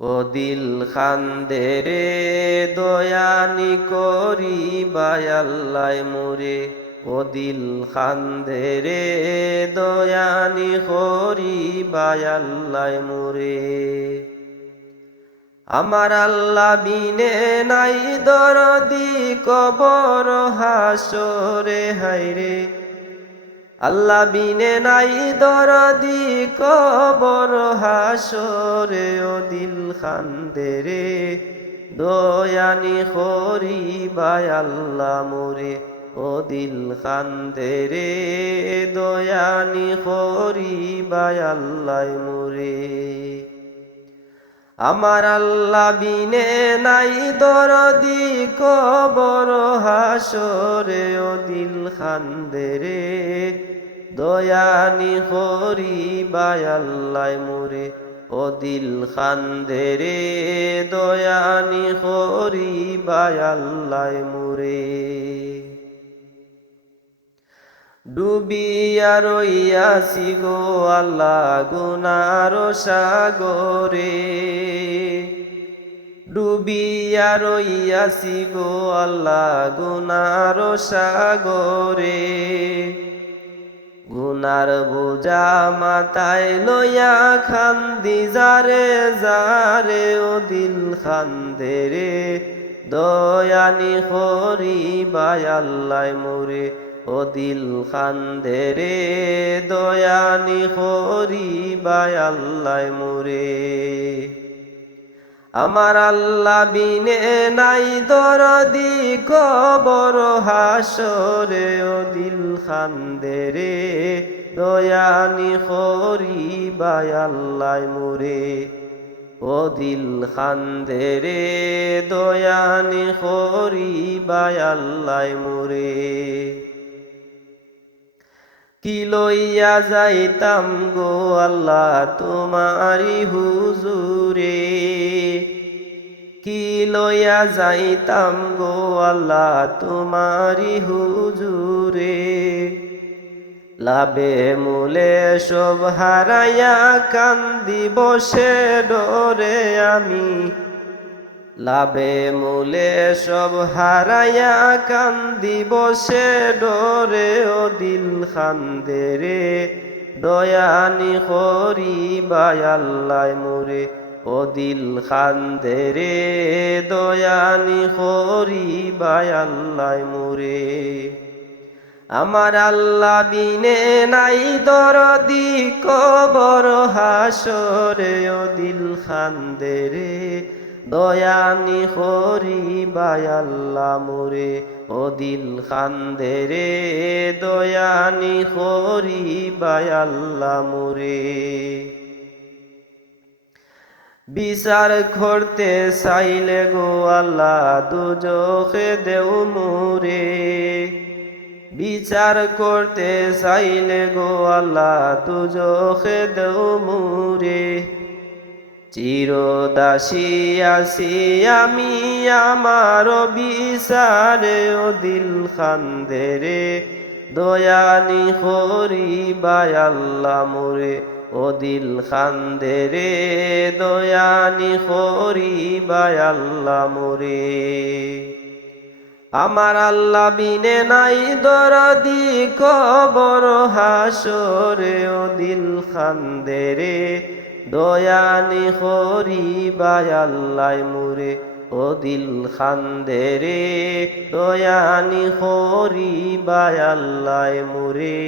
ও দিল খান্দে রে দয়ানি করিবায় আল্লাহ মোরে ও দিল খান্দে রে দয়ানি করিবায় আল্লাহ মোরে আমার আল্লাহ বিনে নাই দরদি কবর হাসরে হায়রে আল্লাহ বিনে নাই দরদি কবর হাসরে ও দিল খান্দে রে দয়ানি করিবায় আল্লাহ মোরে ও দিল খান্দে রে দয়ানি করিবায় আল্লাহ মোরে আমার আল্লাহ বিনে নাই দরদি কবর হাসরে ও দিল খান্দে রে দয়ানি করিবায় আল্লাহ মোরে ও দিল খান্দে রে দয়ানি করিবায় আল্লাহ মোরে ডুবিয়া রইয়াছি গো আল্লাহ গুনার সাগরে ডুবিয়া রইয়াছি গো আল্লাহ গুনার সাগরে গুনার বোঝা মাথায় লইয়া খান্দি যারে যারে ও দিল খান্দে রে দয়ানি করিবায় আল্লাহ মোরে ও দিল খান্দে রে দয়ানি করিবায় আল্লাহ মোরে আমার আল্লাহ বিনে নাই দরদি কবর হাসরে ও দিল খান্দে রে দয়ানি করিবায় আল্লাহ মোরে ও দিল খান্দে রে দয়ানি করিবায় আল্লাহ মোরে কি লইয়া যাইতাম গো আল্লাহ তোমারি হুজুরে কি লইয়া যাইতাম গো আল্লাহ তোমারি হুজুরে লাভে মূলে সব হারাইয়া কান্দি বসে ডরে আমি লাভে মূলে সব হারাইয়া কান্দি বসে ডরে ও দিল খান্দে রে দয়ানি করিবায় আল্লাহ মোরে ও দিল খান্দে রে দয়ানি করিবায় আল্লাহ মোরে আমার আল্লাহ বিনে নাই দরদি কবর হাসরে ও দিল খান্দে রে দয়ানি করিবায় আল্লাহ মোরে ও দিল খান্দে রে দয়ানি করিবায় আল্লাহ মোরে বিচার করতে চাইলে গো আল্লাহ দুজখে দেও মোরে বিচার করতে চাইলে গো আল্লাহ দুজখে দেও মোরে চিরদাসী আছি আমি আমার বিচারে ও দিল খান্দে রে দয়ানি করিবায় আল্লাহ মোরে ও দিল খান্দে রে দয়ানি করিবায় আল্লাহ মোরে আমার আল্লাহ বিনে নাই দরদি কবর হাসরে ও দিল খান্দে রে দয়ানি করিবায় আল্লাহ মোরে ও দিল খান্দে রে দয়ানি করিবায় আল্লাহ মোরে।